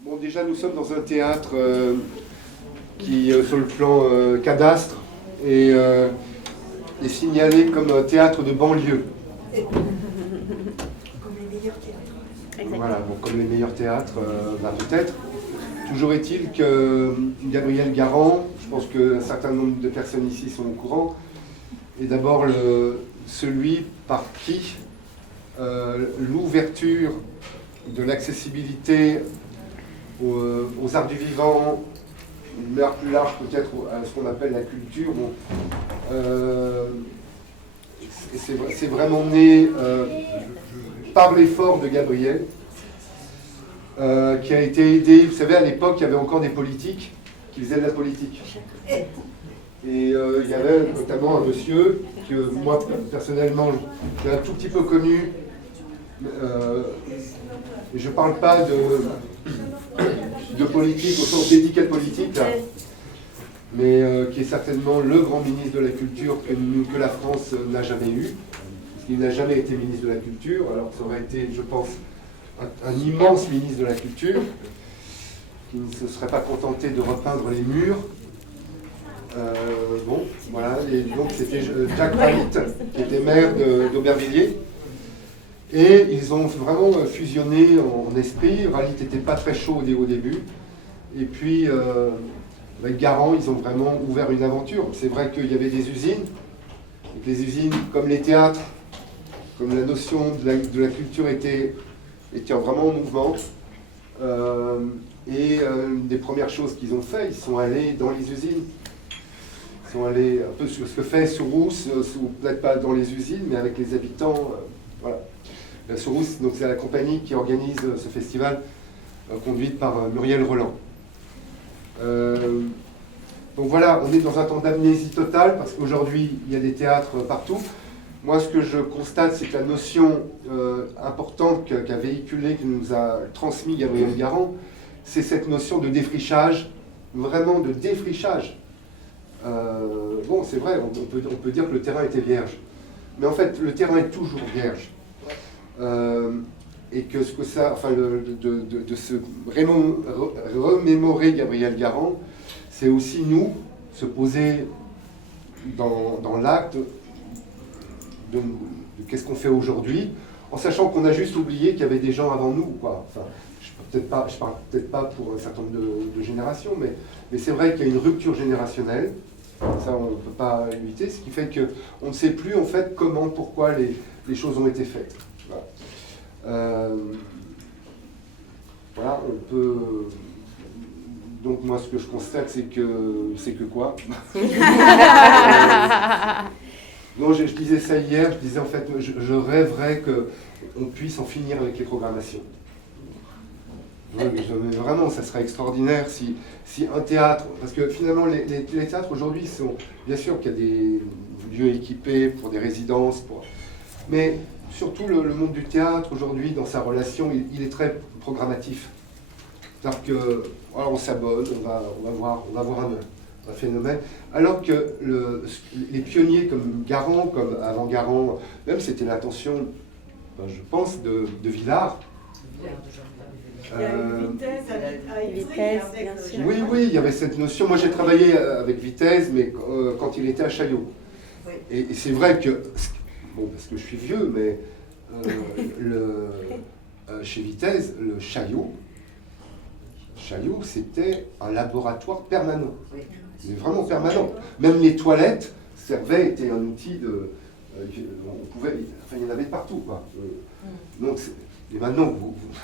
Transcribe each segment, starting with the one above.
Bon, déjà, nous sommes dans un théâtre qui, sur le plan cadastre, est signalé comme un théâtre de banlieue. Comme les meilleurs théâtres. Voilà, bon, comme les meilleurs théâtres, peut-être. Toujours est-il que Gabriel Garand, je pense qu'un certain nombre de personnes ici sont au courant, est d'abord celui par qui l'ouverture de l'accessibilité aux arts du vivant, une art plus large peut-être à ce qu'on appelle la culture. Bon, c'est vraiment né par l'effort de Gabriel, qui a été aidé. Vous savez, à l'époque, il y avait encore des politiques qui faisaient de la politique. Et il y avait notamment un monsieur que moi, personnellement, j'ai un tout petit peu connu. Et je ne parle pas de politique au sens d'étiquette politique, là, mais qui est certainement le grand ministre de la Culture que la France n'a jamais eu. Parce qu'il n'a jamais été ministre de la Culture, alors ça aurait été, je pense, un immense ministre de la Culture, qui ne se serait pas contenté de repeindre les murs. Bon, voilà, et donc c'était Jacques Ralit, qui était maire d'Aubervilliers. Et ils ont vraiment fusionné en esprit. Ralit n'était pas très chaud au début. Et puis, avec Garand, ils ont vraiment ouvert une aventure. C'est vrai qu'il y avait des usines. Et que les usines, comme les théâtres, comme la notion de la culture était vraiment en mouvement. Une des premières choses qu'ils ont fait, ils sont allés dans les usines. Ils sont allés un peu sur ce que fait Sourousse, peut-être pas dans les usines, mais avec les habitants. Voilà. La Sourousse, donc c'est la compagnie qui organise ce festival, conduite par Muriel Roland. Donc voilà, on est dans un temps d'amnésie totale, parce qu'aujourd'hui, il y a des théâtres partout. Moi, ce que je constate, c'est que la notion importante qu'a véhiculée, que nous a transmis Gabriel Garand, c'est cette notion de défrichage, vraiment de défrichage. Bon, c'est vrai, on peut dire que le terrain était vierge. Mais en fait, le terrain est toujours vierge. Et que de se remémorer Gabriel Garand, c'est aussi nous se poser dans l'acte de qu'est-ce qu'on fait aujourd'hui, en sachant qu'on a juste oublié qu'il y avait des gens avant nous, quoi. Enfin, je parle peut-être pas pour un certain nombre de générations, mais c'est vrai qu'il y a une rupture générationnelle. Ça, on ne peut pas l'éviter, ce qui fait qu'on ne sait plus en fait comment, pourquoi les choses ont été faites. Voilà. Voilà, on peut. Donc moi, ce que je constate, c'est que quoi Non, je disais ça hier. Je disais en fait, je rêverais qu'on puisse en finir avec les programmations. Ouais, mais vraiment, ça serait extraordinaire si un théâtre, parce que finalement les théâtres aujourd'hui sont, bien sûr qu'il y a des lieux équipés pour des résidences, mais surtout le monde du théâtre aujourd'hui, dans sa relation, il est très programmatif. C'est-à-dire que, alors on s'abonne, on va voir un phénomène, alors que les pionniers comme Garand, comme avant Garand, même c'était l'intention, je pense, de Villard. Il y a une vitesse à Ivry, bien sûr. Oui, il y avait cette notion. Moi, j'ai travaillé avec Vitesse, mais quand il était à Chaillot. Oui. Et c'est vrai que, bon, parce que je suis vieux, mais chez Vitesse, le Chaillot, c'était un laboratoire permanent. Oui. Mais vraiment permanent. Même les toilettes étaient un outil de. On pouvait, enfin, il y en avait partout, quoi. Donc, et maintenant,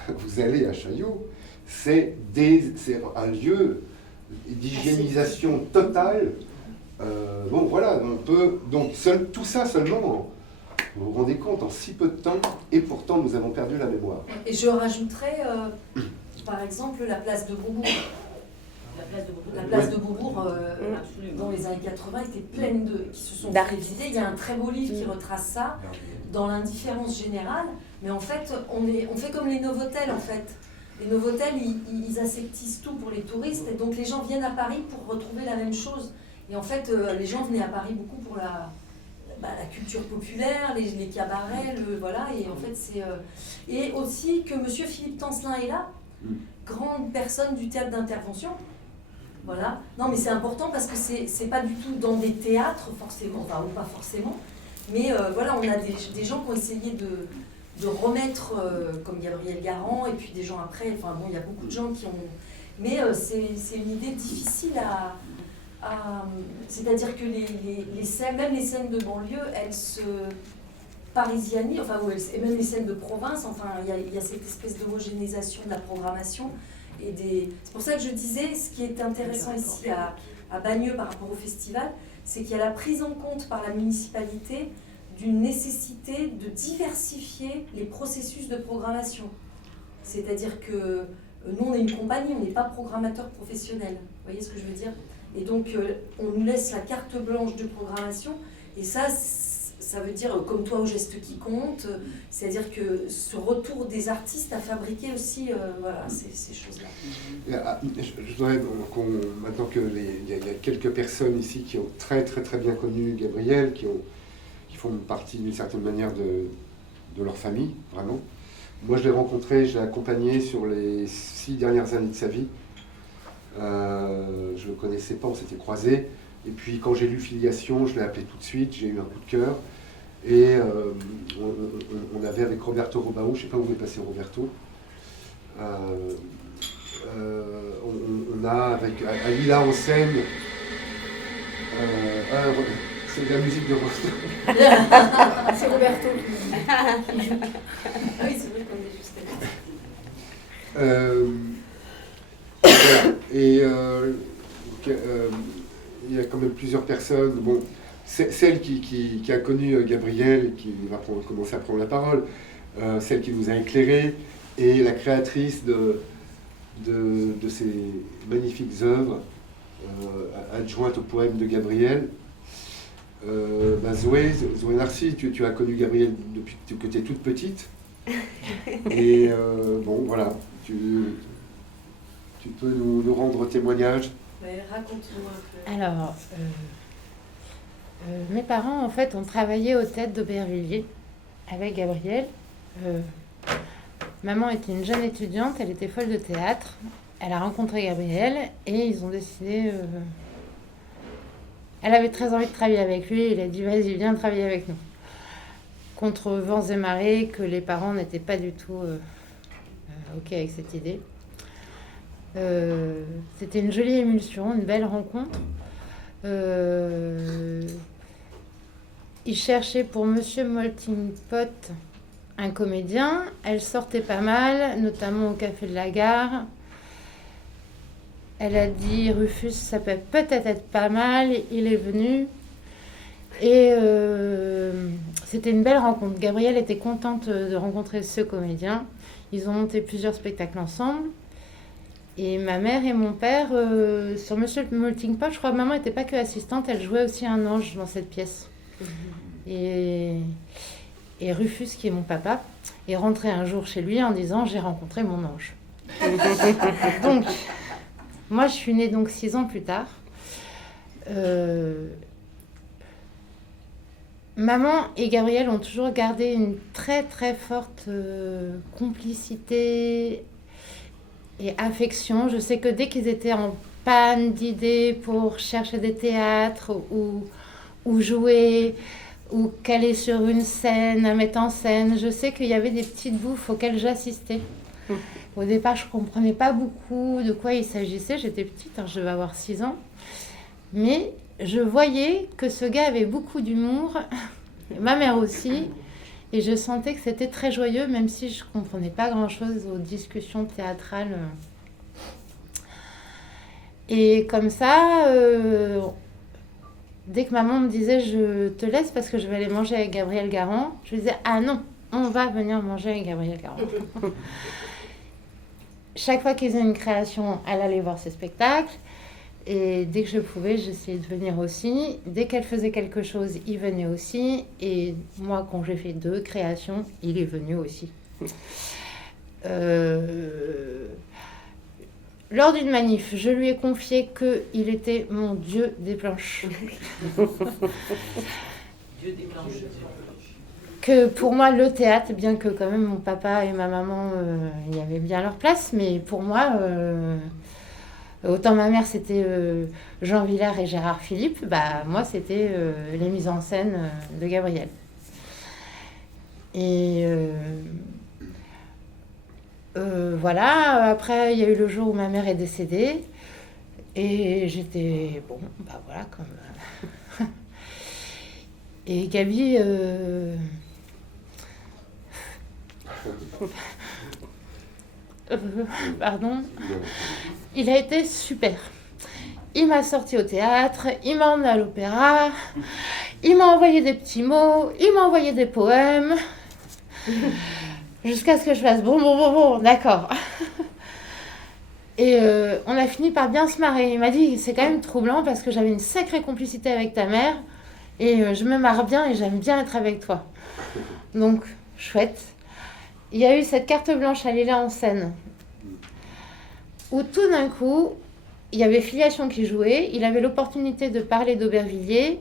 vous allez à Chaillot, c'est un lieu d'hygiénisation totale. Bon, voilà, on peut. Donc, tout ça seulement, vous vous rendez compte, en si peu de temps, et pourtant, nous avons perdu la mémoire. Et je rajouterais, par exemple, la place de Beaubourg. La place de Beaubourg, dans les années 80, était pleine qui se sont révisés. Il y a un très beau livre qui retrace ça, dans l'indifférence générale. Mais en fait, on fait comme les Novotel, en fait. Les Novotel, ils aseptisent tout pour les touristes, et donc les gens viennent à Paris pour retrouver la même chose. Et en fait, les gens venaient à Paris beaucoup pour la culture populaire, les cabarets, voilà. Et en fait, c'est... Et aussi que M. Philippe Tancelin est là, grandes personnes du théâtre d'intervention. Voilà. Non, mais c'est important parce que c'est pas du tout dans des théâtres, forcément, enfin, ou pas forcément, mais voilà, on a des gens qui ont essayé de remettre, comme Gabriel Garand, et puis des gens après, enfin bon, il y a beaucoup de gens qui ont... Mais c'est une idée difficile c'est-à-dire que les scènes, même les scènes de banlieue, elles se parisianisent, enfin, et même les scènes de province, enfin, il y a cette espèce d'homogénéisation de la programmation. C'est pour ça que je disais, ce qui est intéressant ici à Bagneux par rapport au festival, c'est qu'il y a la prise en compte par la municipalité d'une nécessité de diversifier les processus de programmation. C'est-à-dire que nous, on est une compagnie, on n'est pas programmateur professionnel. Vous voyez ce que je veux dire ? Et donc, on nous laisse la carte blanche de programmation. Et ça veut dire, comme toi au geste qui compte, c'est-à-dire que ce retour des artistes a fabriqué aussi voilà, ces choses-là. Je voudrais maintenant qu'il y a quelques personnes ici qui ont très très très bien connu Gabriel, qui font partie d'une certaine manière de leur famille, vraiment. Moi, je l'ai rencontré, je l'ai accompagné sur les 6 dernières années de sa vie. Je ne le connaissais pas, on s'était croisés. Et puis, quand j'ai lu Filiation, je l'ai appelé tout de suite, j'ai eu un coup de cœur. Et on avait avec Roberto Robao, je ne sais pas où est passé Roberto, on a avec Alila en scène, c'est de la musique de Roberto. C'est Roberto qui joue. Ah oui, c'est vrai qu'on est juste voilà. Et il y a quand même plusieurs personnes. Bon, celle qui a connu Gabriel, qui va commencer à prendre la parole, celle qui nous a éclairé, et la créatrice de ces magnifiques œuvres, adjointe au poème de Gabriel. Zoé Narcy, tu as connu Gabriel depuis que tu es toute petite. Et bon, voilà, tu peux nous rendre témoignage. Ouais, raconte-nous un peu. Alors, mes parents, en fait, ont travaillé au Théâtre d'Aubervilliers avec Gabriel. Maman était une jeune étudiante, elle était folle de théâtre. Elle a rencontré Gabriel et ils ont décidé... Elle avait très envie de travailler avec lui et il a dit « Vas-y, viens travailler avec nous ». Contre vents et marées, que les parents n'étaient pas du tout OK avec cette idée. C'était une jolie émulsion, une belle rencontre. Il cherchait pour Monsieur Molting-Pot un comédien. Elle sortait pas mal, notamment au Café de la Gare. Elle a dit Rufus, ça peut peut-être être pas mal. Il est venu. Et c'était une belle rencontre. Gabrielle était contente de rencontrer ce comédien. Ils ont monté plusieurs spectacles ensemble. Et ma mère et mon père, sur Monsieur Molting-Pot, je crois que maman n'était pas que assistante, elle jouait aussi un ange dans cette pièce. Et Rufus, qui est mon papa, est rentré un jour chez lui en disant « J'ai rencontré mon ange ». Donc, moi je suis née donc 6 ans plus tard. Maman et Gabriel ont toujours gardé une très très forte complicité et affection. Je sais que dès qu'ils étaient en panne d'idées pour chercher des théâtres ou jouer ou caler sur une scène, à mettre en scène, je sais qu'il y avait des petites bouffes auxquelles j'assistais. Au départ, je ne comprenais pas beaucoup de quoi il s'agissait. J'étais petite, je devais avoir 6 ans. Mais je voyais que ce gars avait beaucoup d'humour, ma mère aussi, et je sentais que c'était très joyeux, même si je ne comprenais pas grand-chose aux discussions théâtrales. Et comme ça, dès que maman me disait « Je te laisse parce que je vais aller manger avec Gabriel Garand », je disais « Ah non, on va venir manger avec Gabriel Garand ». Chaque fois qu'ils faisaient une création, elle allait voir ses spectacles. Et dès que je pouvais, j'essayais de venir aussi. Dès qu'elle faisait quelque chose, il venait aussi. Et moi, quand j'ai fait 2 créations, il est venu aussi. Lors d'une manif, je lui ai confié qu'il était mon dieu des planches. Dieu des planches. que pour moi, le théâtre, bien que quand même mon papa et ma maman y avaient bien leur place, mais pour moi, autant ma mère c'était Jean Villard et Gérard Philippe, bah moi c'était les mises en scène de Gabriel. Et voilà, après il y a eu le jour où ma mère est décédée, et j'étais, bon, bah voilà, comme... Et Gabi... pardon, il a été super. Il m'a sorti au théâtre, il m'a emmené à l'opéra, il m'a envoyé des petits mots, il m'a envoyé des poèmes, jusqu'à ce que je fasse bon, d'accord. Et on a fini par bien se marrer. Il m'a dit, c'est quand même troublant parce que j'avais une sacrée complicité avec ta mère, et je me marre bien et j'aime bien être avec toi. Donc, chouette. Il y a eu cette carte blanche à Lila en scène, où tout d'un coup, il y avait Filiation qui jouait, il avait l'opportunité de parler d'Aubervilliers.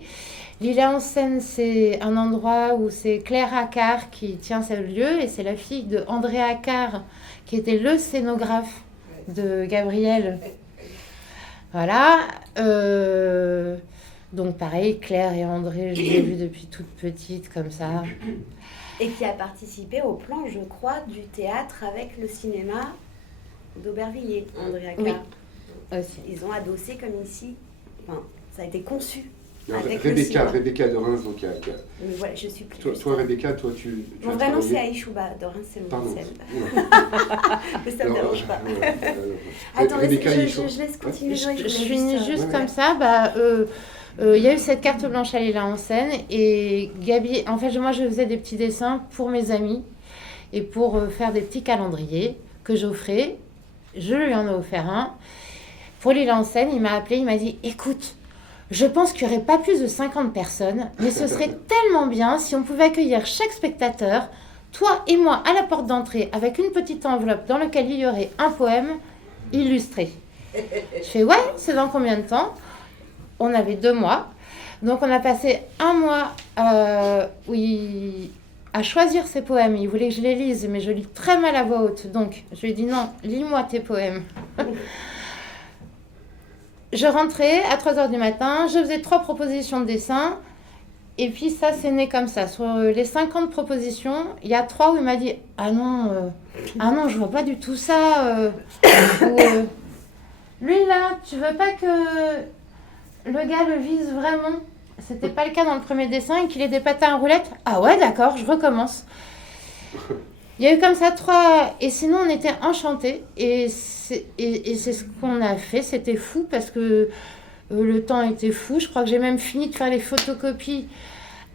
Lila en scène, c'est un endroit où c'est Claire Accard qui tient ce lieu, et c'est la fille de André Accard, qui était le scénographe de Gabriel. Voilà. Donc pareil, Claire et André, je les ai vus depuis toute petite, comme ça. Et qui a participé au plan, je crois, du théâtre avec le cinéma d'Aubervilliers, André Accard. Oui, aussi. Ils ont adossé comme ici. Enfin, ça a été conçu. Rebecca de Reims, donc Mais voilà, je suis plus. Toi, Rebecca, toi, tu Mon vrai nom, c'est Aïchouba. De Reims, c'est mon Pardon. Mais ça ne me dérange pas. Attends, je laisse continuer. Je finis juste comme ça. Il y a eu cette carte blanche à Lila en scène, et Gabi, en fait, moi je faisais des petits dessins pour mes amis et pour faire des petits calendriers que j'offrais. Je lui en ai offert un. Pour Lila en scène, il m'a appelé, il m'a dit, écoute, je pense qu'il n'y aurait pas plus de 50 personnes, mais ce serait tellement bien si on pouvait accueillir chaque spectateur, toi et moi, à la porte d'entrée, avec une petite enveloppe dans laquelle il y aurait un poème illustré. Je fais, ouais, c'est dans combien de temps ? On avait 2 mois. Donc, on a passé 1 mois à choisir ses poèmes. Il voulait que je les lise, mais je lis très mal à voix haute. Donc, je lui ai dit, non, lis-moi tes poèmes. Je rentrais à 3h du matin. Je faisais 3 propositions de dessin. Et puis, ça, c'est né comme ça. Sur les 50 propositions, il y a 3 où il m'a dit, ah non, je vois pas du tout ça. Lui, là, tu veux pas que... le gars le vise vraiment. C'était pas le cas dans le premier dessin, et qu'il ait des patins en roulette. Ah ouais, d'accord, je recommence. Il y a eu comme ça 3... Et sinon, on était enchantés. Et c'est ce qu'on a fait. C'était fou parce que le temps était fou. Je crois que j'ai même fini de faire les photocopies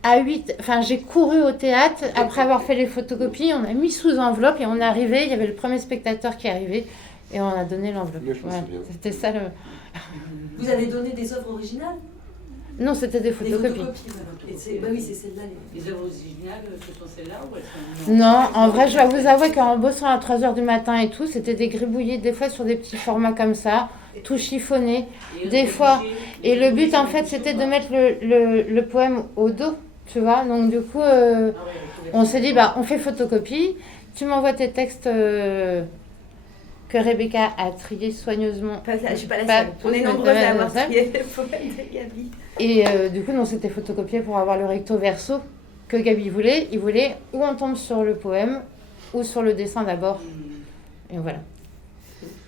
à 8... Enfin, j'ai couru au théâtre. Après avoir fait les photocopies, on a mis sous enveloppe et on est arrivé. Il y avait le premier spectateur qui est arrivé. Et on a donné l'enveloppe. Ouais, c'était ça le... Vous avez donné des œuvres originales ? Non, c'était des photocopies. Oui, c'est celle-là. Les œuvres originales, ce sont celles-là ou elles sont... Non, en vrai, je dois vous avouer qu'en bossant à 3h du matin et tout, c'était des gribouillis, des fois sur des petits formats comme ça, tout chiffonné, des fois. Et le but, en fait, c'était de mettre le poème au dos, tu vois. Donc, du coup, on s'est dit, on fait photocopie, tu m'envoies tes textes... que Rebecca a trié soigneusement. Je suis pas la seule. On est nombreuses à avoir trié les poèmes de Gabi. Et du coup, on s'était photocopié pour avoir le recto verso que Gabi voulait. Il voulait ou on tombe sur le poème ou sur le dessin d'abord. Et voilà.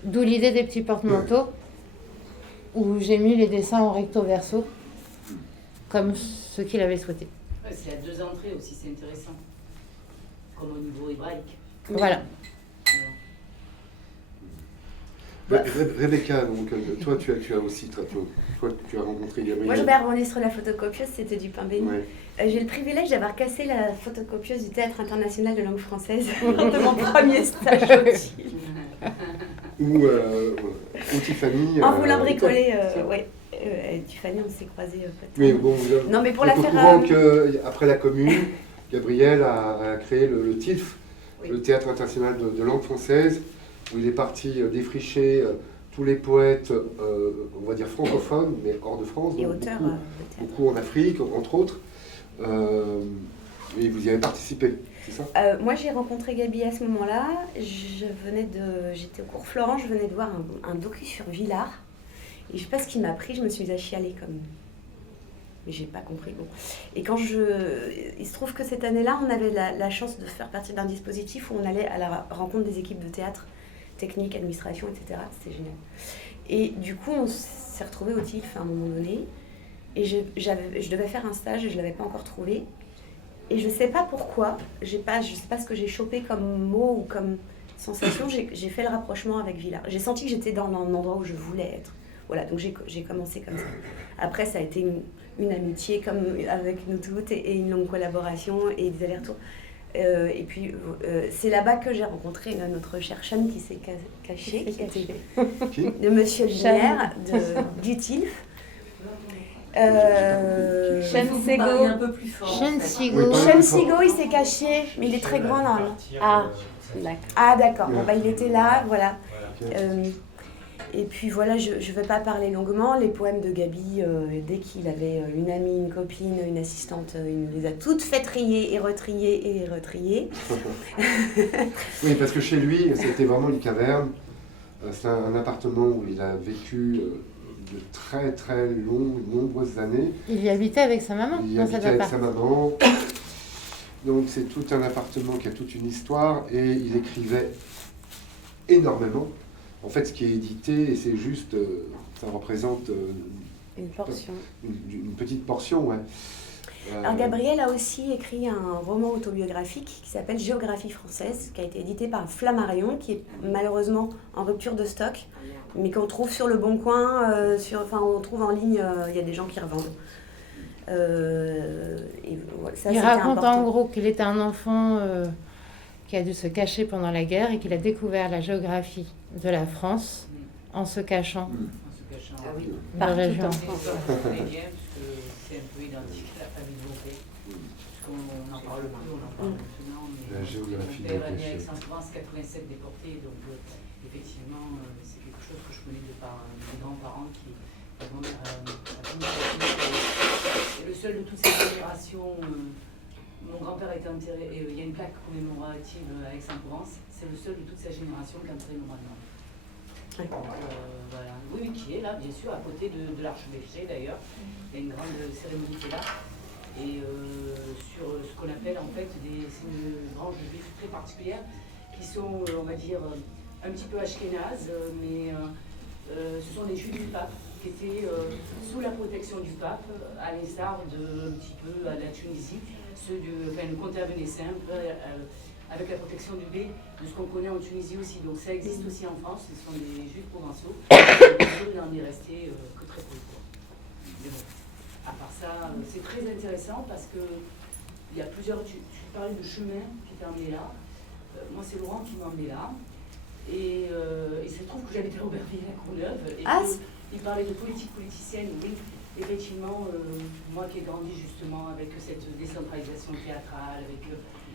D'où l'idée des petits porte-manteaux où j'ai mis les dessins en recto verso comme ce qu'il avait souhaité. Ouais, c'est à 2 entrées aussi, c'est intéressant. Comme au niveau hébraïque. Voilà. Rebecca, donc, toi, tu as aussi, toi, tu as rencontré Gabriel. Moi, je vais rebondir sur la photocopieuse, c'était du pain béni. Ouais. J'ai le privilège d'avoir cassé la photocopieuse du Théâtre international de langue française lors de mon premier stage au Chili. Ou Tiffany. En voulant bricoler, Tiffany, on s'est croisés Mais bon, non, mais pour vous la êtes au faire. courant qu'après la Commune, Gabriel a créé le TILF, Oui. le Théâtre international de langue française, où il est parti défricher tous les poètes, on va dire francophones, mais hors de France, Et donc auteurs. beaucoup en Afrique, entre autres. Et vous y avez participé, c'est ça? Moi, j'ai rencontré Gabi à ce moment-là. J'étais au cours Florent, je venais de voir un docu sur Villars. Et je sais pas ce qui m'a pris, je me suis mise à chialer comme... Mais j'ai pas compris. Bon. Et il se trouve que cette année-là, on avait la chance de faire partie d'un dispositif où on allait à la rencontre des équipes de théâtre, technique, administration, etc. C'était génial. Et du coup, on s'est retrouvés au TILF à un moment donné. Et je devais faire un stage et je ne l'avais pas encore trouvé. Et je ne sais pas pourquoi, je sais pas ce que j'ai chopé comme mot ou comme sensation, j'ai fait le rapprochement avec Villars. J'ai senti que j'étais dans l'endroit où je voulais être. Voilà, donc j'ai commencé comme ça. Après, ça a été une amitié comme avec nous toutes et une longue collaboration et des allers-retours. Et puis, c'est là-bas que j'ai rencontré notre cher Cham qui s'est caché, de Monsieur Linéaire, du TILF. Sego, un peu plus fort. Sego, il s'est caché, mais il est très grand normalement. D'accord. Bon, il était là, voilà. Et puis voilà, je ne vais pas parler longuement. Les poèmes de Gabi, dès qu'il avait une amie, une copine, une assistante, il nous les a toutes fait trier et retrier et retrier. Oui, parce que chez lui, c'était vraiment une caverne. C'est un appartement où il a vécu de très très nombreuses années. Il y habitait avec sa maman. Il y habitait avec sa maman. Donc c'est tout un appartement qui a toute une histoire et il écrivait énormément. En fait, ce qui est édité, c'est juste, ça représente une portion. Une petite portion, ouais. Alors Gabriel a aussi écrit un roman autobiographique qui s'appelle Géographie française, qui a été édité par Flammarion, qui est malheureusement en rupture de stock, mais qu'on trouve sur le Bon Coin, on trouve en ligne, il y a des gens qui revendent. Il raconte en gros qu'il était un enfant qui a dû se cacher pendant la guerre et qu'il a découvert la géographie de la France en se cachant. Ah oui. Par région. C'est un peu identique à la famille Beauvais. Parce qu'on n'en parle plus, on en parle maintenant. Mais la géographie mon père est né à Aix-en-Provence, 87 déportés, donc effectivement, c'est quelque chose que je connais de par mes grands-parents qui le seul de toutes ces générations. Mon grand-père a été enterré, et il y a une plaque commémorative à Aix-en-Provence, c'est le seul de toute sa génération qui est enterré normalement. Voilà. Oui, qui est là, bien sûr, à côté de l'archevêché d'ailleurs. Il y a une grande cérémonie qui est là. Et sur ce qu'on appelle en fait, c'est une branche juive très particulière, qui sont, on va dire, un petit peu ashkénazes, mais ce sont les juifs du pape, qui étaient sous la protection du pape, à l'instar de un petit peu à la Tunisie. Le comte Vénessin, avec la protection du B, de ce qu'on connaît en Tunisie aussi. Donc ça existe aussi en France, ce sont les juifs provençaux. Il n'en est resté que très peu. Mais bon, à part ça, c'est très intéressant parce que il y a plusieurs... Tu parlais de chemin qui t'a emmené là. Moi, c'est Laurent qui m'a emmené là. Et il se trouve que j'habitais à Aubervilliers à Courneuve. Et il parlait de politique politicienne, oui. Effectivement, moi qui ai grandi justement avec cette décentralisation théâtrale, avec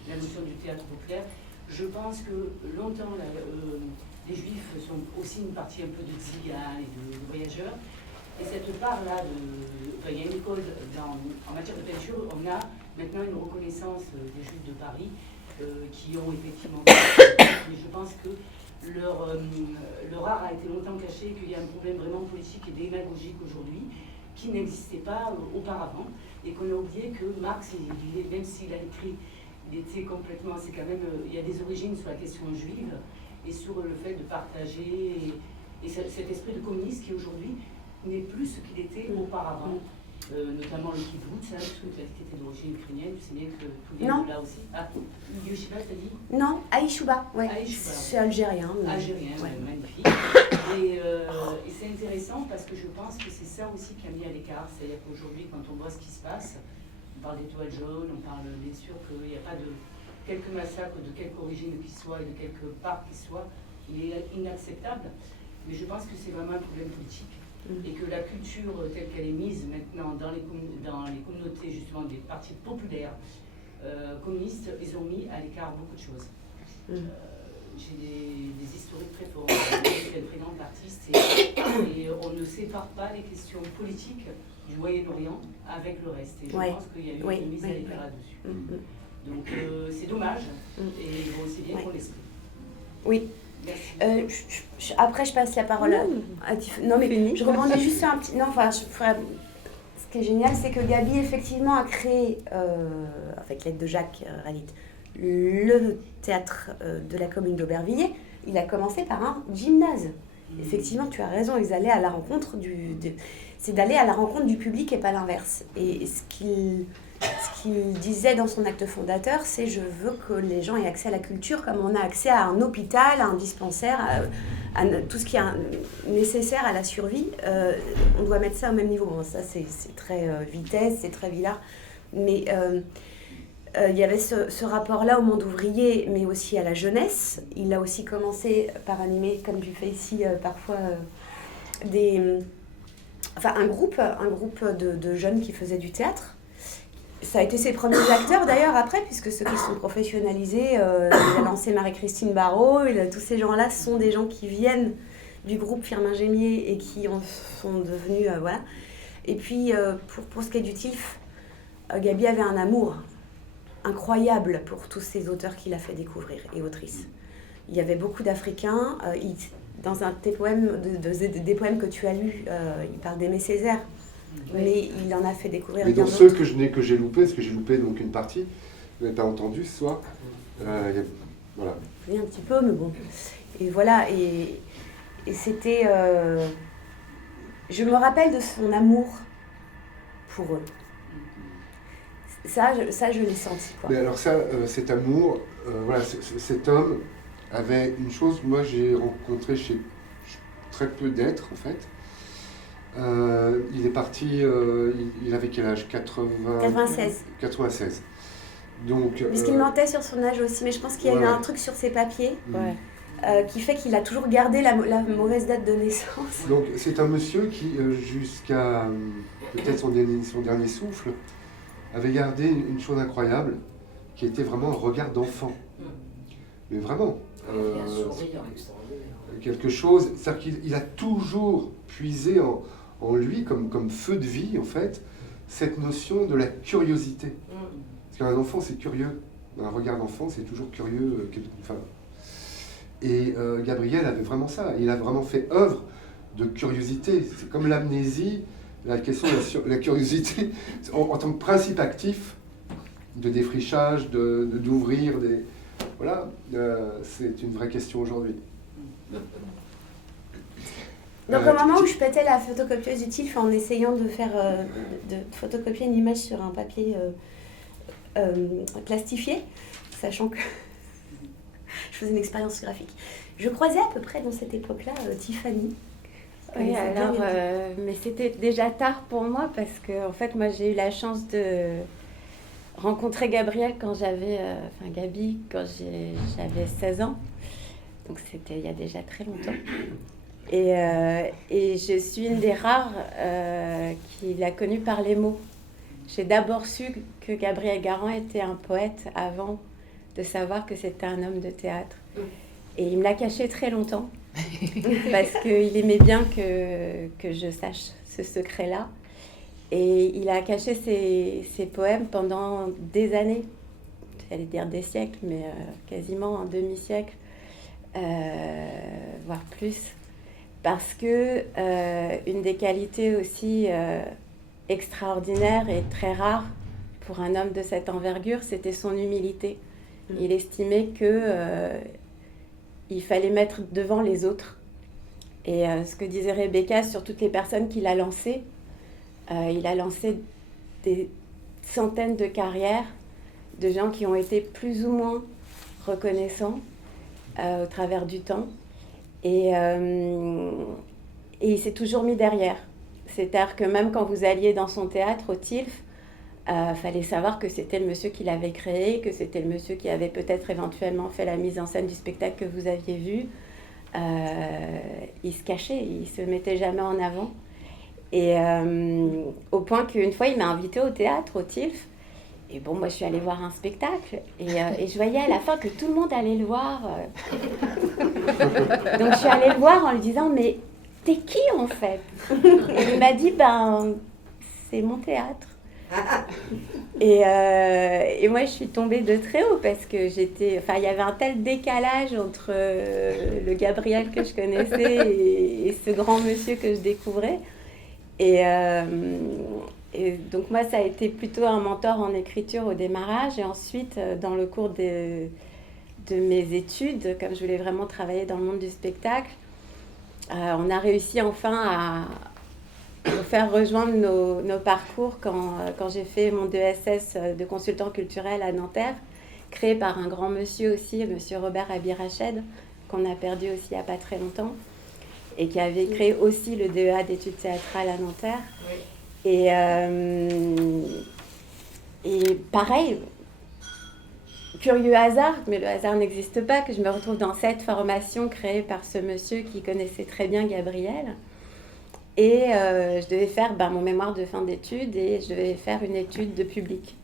la notion du théâtre populaire, je pense que longtemps les Juifs sont aussi une partie un peu de tziganes et de voyageurs. Et cette part-là, il y a une école en matière de peinture, on a maintenant une reconnaissance des Juifs de Paris qui ont effectivement... Mais je pense que leur art a été longtemps caché, qu'il y a un problème vraiment politique et démagogique aujourd'hui, qui n'existait pas auparavant, et qu'on a oublié que Marx, même s'il a écrit, il était complètement, c'est quand même, il y a des origines sur la question juive, et sur le fait de partager, et cet esprit de communiste qui aujourd'hui n'est plus ce qu'il était auparavant, notamment le kibbutz, parce que tu as dit que tu étais d'origine ukrainienne, tu sais bien que tout vient de là aussi. Ah, Yeshiva, t'as dit? Non, Aïchouba, ouais. C'est algérien. Algérien, ouais, magnifique. Et c'est intéressant parce que je pense que c'est ça aussi qui a mis à l'écart. C'est-à-dire qu'aujourd'hui, quand on voit ce qui se passe, on parle d'étoiles jaunes, on parle bien sûr qu'il n'y a pas de quelque massacre de quelque origine qu'il soit et de quelque part qu'il soit, il est inacceptable. Mais je pense que c'est vraiment un problème politique. Et que la culture telle qu'elle est mise maintenant dans les communautés justement des partis populaires communistes, ils ont mis à l'écart beaucoup de choses. J'ai des historiques très forts, j'ai une très grande artiste et on ne sépare pas les questions politiques du Moyen-Orient avec le reste. Et je pense qu'il y a eu une mise à l'écart là-dessus. Donc c'est dommage, et bon, c'est bien pour l'esprit. Oui. Merci. Après, je passe la parole à Tiffany. Non, mais je rebondis juste sur un petit... Non, enfin, ce qui est génial, c'est que Gabi, effectivement, a créé, avec l'aide de Jacques Ralit, le théâtre de la commune d'Aubervilliers. Il a commencé par un gymnase. Effectivement, tu as raison, ils allaient à la rencontre c'est d'aller à la rencontre du public et pas l'inverse. Et ce qu'il disait dans son acte fondateur, c'est « je veux que les gens aient accès à la culture comme on a accès à un hôpital, à un dispensaire, à tout ce qui est nécessaire à la survie. On doit mettre ça au même niveau. » Bon, ça, c'est très Vitesse, c'est très Villard. Mais il y avait ce rapport-là au monde ouvrier, mais aussi à la jeunesse. Il a aussi commencé par animer, comme tu fais ici parfois, un groupe de jeunes qui faisaient du théâtre. Ça a été ses premiers acteurs d'ailleurs après, puisque ceux qui sont professionnalisés, il a lancé Marie-Christine Barrault, tous ces gens-là sont des gens qui viennent du groupe Firmin Gémier et qui en sont devenus... voilà. Et puis pour ce qui est du TILF, Gabi avait un amour incroyable pour tous ces auteurs qu'il a fait découvrir et autrices. Il y avait beaucoup d'Africains. Dans un de tes poèmes, des poèmes que tu as lus, il parle d'Aimé Césaire. Mais il en a fait découvrir. Mais dans ceux que j'ai loupés, parce que j'ai loupé donc une partie, vous n'avez pas entendu ce soir. Voilà. Oui, un petit peu, mais bon. Et voilà, et c'était... je me rappelle de son amour pour eux. Ça, je l'ai senti, quoi. Mais alors ça, cet amour, voilà, cet homme avait une chose, moi j'ai rencontré chez très peu d'êtres, en fait. Il est parti, il avait quel âge? 96. Donc, puisqu'il mentait sur son âge aussi, mais je pense qu'il y a eu un truc sur ses papiers qui fait qu'il a toujours gardé la mauvaise date de naissance. Donc c'est un monsieur qui, jusqu'à peut-être son dernier souffle, avait gardé une chose incroyable, qui était vraiment un regard d'enfant. Mais vraiment. Quelque chose, c'est-à-dire qu'il a toujours puisé en lui, comme feu de vie, en fait, cette notion de la curiosité. Parce qu'un enfant, c'est curieux. Un regard d'enfant, c'est toujours curieux. Et Gabriel avait vraiment ça. Il a vraiment fait œuvre de curiosité. C'est comme l'amnésie, la question de la curiosité, en tant que principe actif de défrichage, d'ouvrir des... Voilà, c'est une vraie question aujourd'hui. Donc au moment où je pétais la photocopieuse du TILF en essayant de faire de photocopier une image sur un papier plastifié, sachant que je faisais une expérience graphique, je croisais à peu près dans cette époque-là Tiffany. Oui, alors, mais c'était déjà tard pour moi parce que en fait, moi j'ai eu la chance de rencontrer Gabriel quand Gabi quand j'avais 16 ans. Donc c'était il y a déjà très longtemps. Et je suis une des rares qui l'a connu par les mots. J'ai d'abord su que Gabriel Garand était un poète avant de savoir que c'était un homme de théâtre. Et il me l'a caché très longtemps parce qu'il aimait bien que je sache ce secret-là. Et il a caché ses poèmes pendant des années, j'allais dire des siècles, mais quasiment un demi-siècle, voire plus. Parce que une des qualités aussi extraordinaires et très rares pour un homme de cette envergure, c'était son humilité. Il estimait qu'il fallait mettre devant les autres. Et ce que disait Rebecca sur toutes les personnes qu'il a lancées, il a lancé des centaines de carrières de gens qui ont été plus ou moins reconnaissants au travers du temps. Et il s'est toujours mis derrière. C'est-à-dire que même quand vous alliez dans son théâtre au TILF, fallait savoir que c'était le monsieur qui l'avait créé, que c'était le monsieur qui avait peut-être éventuellement fait la mise en scène du spectacle que vous aviez vu. Il se cachait, il se mettait jamais en avant. Et au point qu'une fois, il m'a invité au théâtre, au TILF. Et bon, moi, je suis allée voir un spectacle. Et je voyais à la fin que tout le monde allait le voir. Donc, je suis allée le voir en lui disant, mais t'es qui, en fait? Et il m'a dit, c'est mon théâtre. Et moi, je suis tombée de très haut parce que il y avait un tel décalage entre le Gabriel que je connaissais et ce grand monsieur que je découvrais. Et donc moi, ça a été plutôt un mentor en écriture au démarrage. Et ensuite, dans le cours de mes études, comme je voulais vraiment travailler dans le monde du spectacle, on a réussi enfin à nous faire rejoindre nos parcours quand j'ai fait mon DESS de consultant culturel à Nanterre, créé par un grand monsieur aussi, monsieur Robert Abirached, qu'on a perdu aussi il n'y a pas très longtemps, et qui avait créé aussi le DEA d'études théâtrales à Nanterre. Oui. Et pareil, curieux hasard, mais le hasard n'existe pas, que je me retrouve dans cette formation créée par ce monsieur qui connaissait très bien Gabriel. Et je devais faire mon mémoire de fin d'études et je devais faire une étude de public.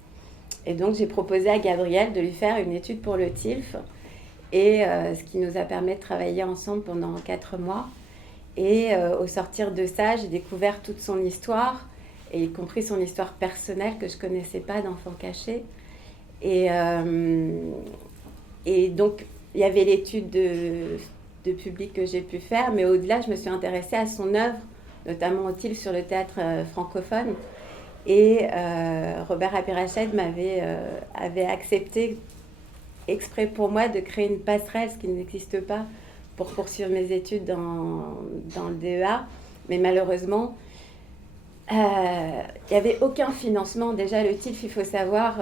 Et donc j'ai proposé à Gabriel de lui faire une étude pour le TILF, et ce qui nous a permis de travailler ensemble pendant 4 mois. Et au sortir de ça, j'ai découvert toute son histoire, et y compris son histoire personnelle que je ne connaissais pas d'Enfant caché. Et donc, il y avait l'étude de public que j'ai pu faire, mais au-delà, je me suis intéressée à son œuvre, notamment au TILF sur le théâtre francophone. Et Robert Abirached avait accepté exprès pour moi de créer une passerelle, ce qui n'existe pas, pour poursuivre mes études dans le DEA. Mais malheureusement, il n'y avait aucun financement. Déjà, le TILF, il faut savoir,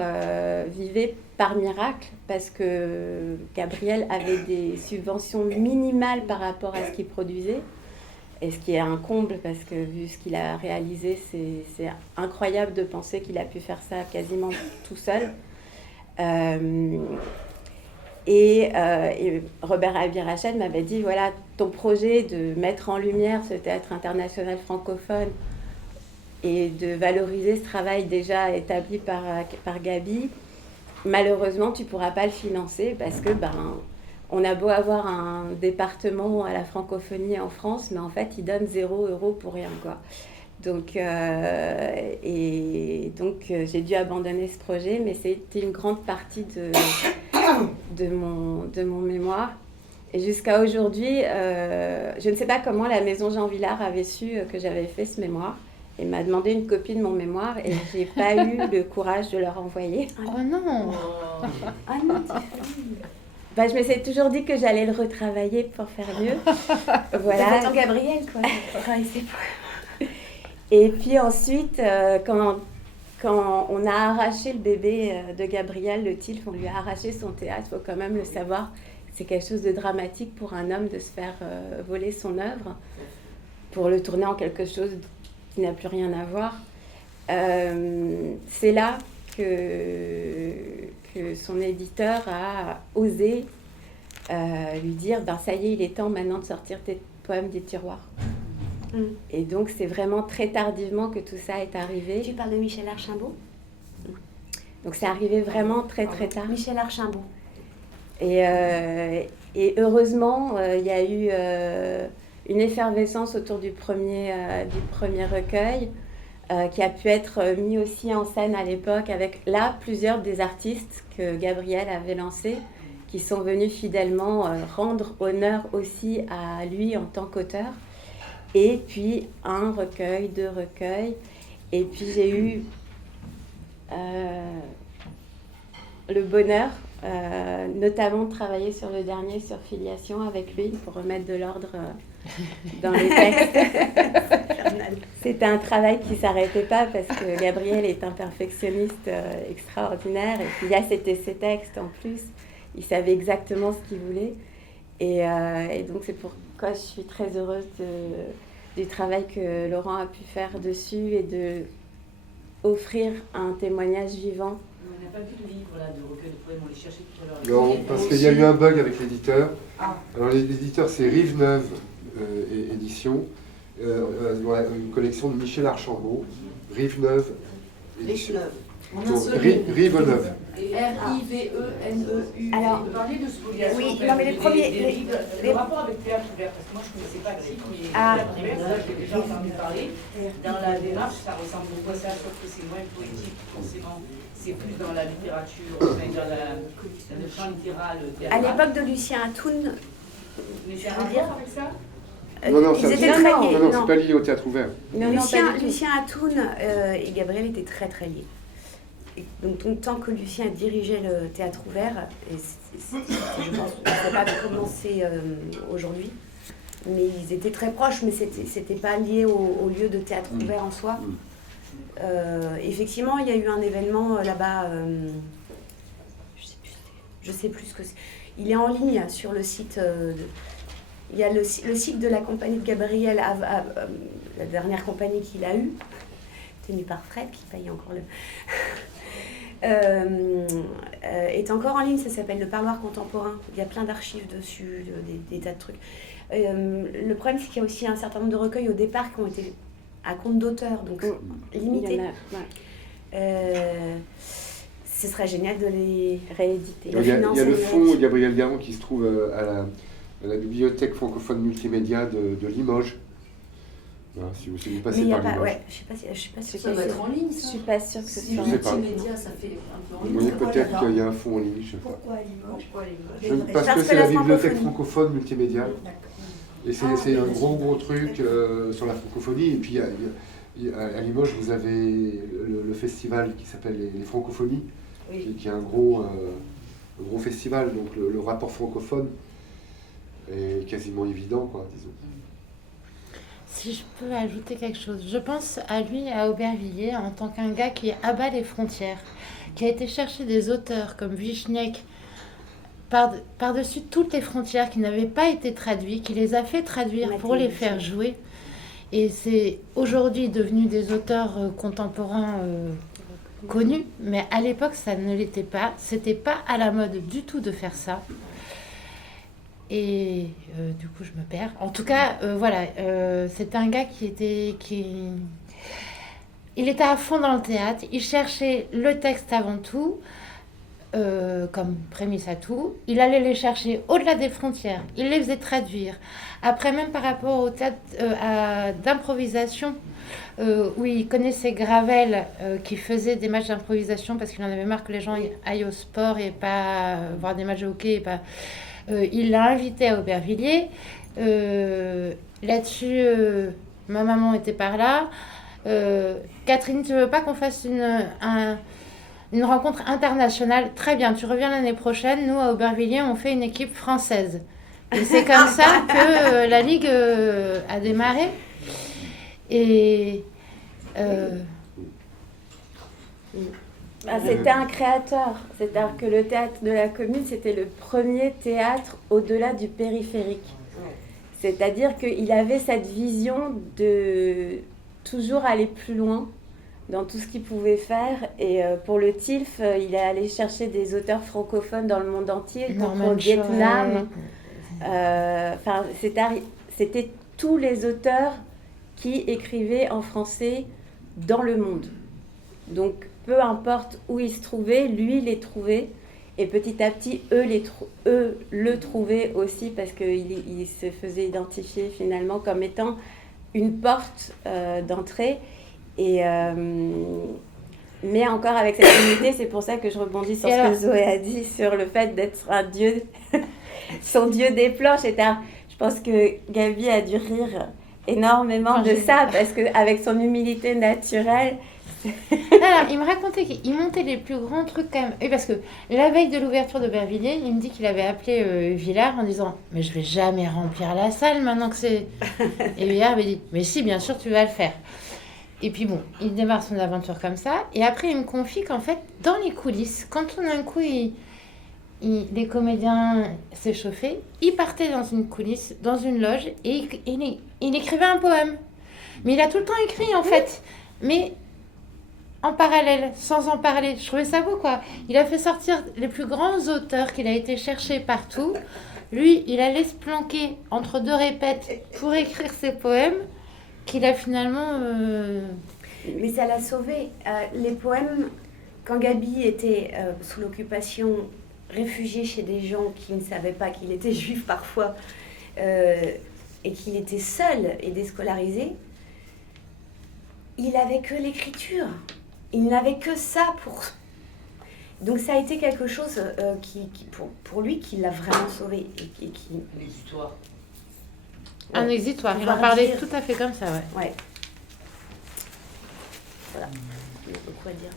vivait par miracle, parce que Gabriel avait des subventions minimales par rapport à ce qu'il produisait. Et ce qui est un comble, parce que vu ce qu'il a réalisé, c'est incroyable de penser qu'il a pu faire ça quasiment tout seul. Et Robert Abirached m'avait dit, voilà, ton projet de mettre en lumière ce théâtre international francophone et de valoriser ce travail déjà établi par Gabi, malheureusement, tu ne pourras pas le financer parce que on a beau avoir un département à la francophonie en France, mais en fait, ils donnent 0 € pour rien, quoi. Donc, j'ai dû abandonner ce projet, mais c'était une grande partie de mon mémoire. Et jusqu'à aujourd'hui, je ne sais pas comment la Maison Jean Vilar avait su que j'avais fait ce mémoire. Et m'a demandé une copie de mon mémoire et j'ai pas eu le courage de leur envoyer. Oh non! Ah non, je me suis toujours dit que j'allais le retravailler pour faire mieux. Voilà. C'est en Gabriel, quoi. Et puis ensuite, quand on a arraché le bébé de Gabriel, le TILF, on lui a arraché son théâtre, il faut quand même le savoir. C'est quelque chose de dramatique pour un homme de se faire voler son œuvre, pour le tourner en quelque chose qui n'a plus rien à voir. C'est là que son éditeur a osé lui dire ça y est, il est temps maintenant de sortir tes poèmes des tiroirs. Et donc c'est vraiment très tardivement que tout ça est arrivé. Tu parles de Michel Archimbaud? Donc c'est arrivé vraiment très très tard. Michel Archimbaud. Et heureusement, il y a eu une effervescence autour du premier recueil, qui a pu être mis aussi en scène à l'époque avec plusieurs des artistes que Gabriel avait lancés, qui sont venus fidèlement rendre honneur aussi à lui en tant qu'auteur. Et puis 1 recueil, 2 recueils. Et puis j'ai eu le bonheur, notamment de travailler sur le dernier, sur Filiation, avec lui, pour remettre de l'ordre dans les textes. C'était un travail qui ne s'arrêtait pas parce que Gabriel est un perfectionniste extraordinaire. Et puis il y a ces textes en plus. Il savait exactement ce qu'il voulait. Et donc c'est pourquoi je suis très heureuse du travail que Laurent a pu faire dessus et de offrir un témoignage vivant. On n'a pas vu de livre là, de recueil de poèmes, on les cherchait tout à l'heure. Non, parce qu'il y a eu un bug avec l'éditeur. Alors l'éditeur, c'est Rive Neuve édition, une collection de Michel Archimbaud. Rive Neuve édition. En un Donc, seul mot. Riveneuve. R-I-V-E-N-E-U. Alors, Vous parliez de spoliation. oui, en fait, non, mais les premiers- le rapport avec Théâtre Ouvert, parce que moi je ne connaissais pas le site, mais Ah. Théâtre Ouvert, ça j'ai déjà entendu parler. Dans la démarche, ça ressemble beaucoup à ça, sauf que c'est moins poétique, forcément. C'est plus dans la littérature, enfin, dans le champ littéral. À théâtral. l'époque de Lucien Atoun, Mais c'est un je veux dire- rapport avec ça? Non, non, ils ça- étaient non, très non, liés. Non, non. c'est pas lié au théâtre ouvert. Non, non, pas du tout. Lucien Atoun et Gabriel étaient très très liés. Et donc tant que Lucien dirigeait le théâtre ouvert, et je pense qu'on ne peut pas commencer aujourd'hui, mais ils étaient très proches, mais c'était pas lié au lieu de théâtre ouvert en soi. Effectivement, il y a eu un événement là-bas, je sais plus ce que c'est. Il est en ligne sur le site. Il y a le site de la compagnie de Gabriel, la dernière compagnie qu'il a eue, tenue par Fred, qui paye encore est encore en ligne, ça s'appelle le Parloir Contemporain. Il y a plein d'archives dessus, des tas de trucs. Le problème, c'est qu'il y a aussi un certain nombre de recueils au départ qui ont été à compte d'auteur, donc limités. Il y en a, ouais. Ce serait génial de les Rééditer. Il y a le fonds Gabriel Garon qui se trouve à la bibliothèque francophone multimédia de Limoges. Voilà, si vous passez Mais il y a par pas, Limoges. ouais, je sais pas si Ça doit être en ligne, Je ça. suis pas sûre que ce Si soit. Je sais pas. multimédia, ça fait un peu en Oui, ligne. peut-être qu'il y a un fonds en ligne, je sais pas. Pourquoi Limoges? Parce que Parce c'est que la la bibliothèque francophonie. francophone multimédia. D'accord. Et c'est un gros truc sur la francophonie. Et puis à Limoges, vous avez le festival qui s'appelle les Francophonies, Oui. qui est un gros festival. Donc le rapport francophone est quasiment évident, quoi, disons. Si je peux ajouter quelque chose, je pense à lui, à Aubervilliers, en tant qu'un gars qui abat les frontières, qui a été chercher des auteurs comme Vichniac par-dessus toutes les frontières qui n'avaient pas été traduits, qui les a fait traduire pour les faire jouer. Et c'est aujourd'hui devenu des auteurs contemporains connus, mais à l'époque ça ne l'était pas. C'était pas à la mode du tout de faire ça. Et du coup je me perds. En tout cas, voilà, c'était un gars il était à fond dans le théâtre. Il cherchait le texte avant tout. Comme prémisse à tout, il allait les chercher au-delà des frontières, il les faisait traduire. Après, même par rapport au théâtre d'improvisation, où il connaissait Gravel, qui faisait des matchs d'improvisation parce qu'il en avait marre que les gens aillent au sport et pas voir des matchs de hockey. Et pas, il l'a invité à Aubervilliers. Là-dessus, ma maman était par là. Catherine, tu veux pas qu'on fasse une rencontre internationale? Très bien, tu reviens l'année prochaine. Nous, à Aubervilliers, on fait une équipe française. Et c'est comme ça que la Ligue a démarré. Et C'était un créateur. C'est-à-dire que le théâtre de la Commune, c'était le premier théâtre au-delà du périphérique. C'est-à-dire qu'il avait cette vision de toujours aller plus loin dans tout ce qu'il pouvait faire. Et pour le TILF, il est allé chercher des auteurs francophones dans le monde entier, pour le Vietnam. C'était tous les auteurs qui écrivaient en français dans le monde. Donc, peu importe où ils se trouvaient, lui les trouvait. Et petit à petit, eux le trouvaient aussi parce qu'il se faisait identifier finalement comme étant une porte d'entrée. Mais encore avec cette unité, c'est pour ça que je rebondis sur ce que Zoé a dit sur le fait d'être un dieu, son dieu des planches. Je pense que Gabi a dû rire énormément de ça parce qu'avec son humilité naturelle. Alors, il me racontait qu'il montait les plus grands trucs quand même. Et parce que la veille de l'ouverture d'Aubervilliers, il me dit qu'il avait appelé Villard en disant « Mais je vais jamais remplir la salle maintenant que c'est... » Et Villard avait dit « Mais si, bien sûr, tu vas le faire. » Et puis bon, il démarre son aventure comme ça. Et après, il me confie qu'en fait, dans les coulisses, quand tout d'un coup, les comédiens s'échauffaient, il partait dans une coulisse, dans une loge, et il écrivait un poème. Mais il a tout le temps écrit, en fait. Mais en parallèle, sans en parler. Je trouvais ça beau, quoi. Il a fait sortir les plus grands auteurs qu'il a été chercher partout. Lui, il allait se planquer entre deux répètes pour écrire ses poèmes, qu'il a finalement... Mais ça l'a sauvé. Les poèmes quand Gabi était sous l'occupation, réfugié chez des gens qui ne savaient pas qu'il était juif parfois, et qu'il était seul et déscolarisé, il n'avait que l'écriture. Il n'avait que ça pour... Donc ça a été quelque chose pour lui qui l'a vraiment sauvé. Et qui... Un exutoire. Un Ouais. exutoire, il en Pouvoir parlait dire. tout à fait comme ça, ouais. Ouais. Voilà. Il y a beaucoup à dire.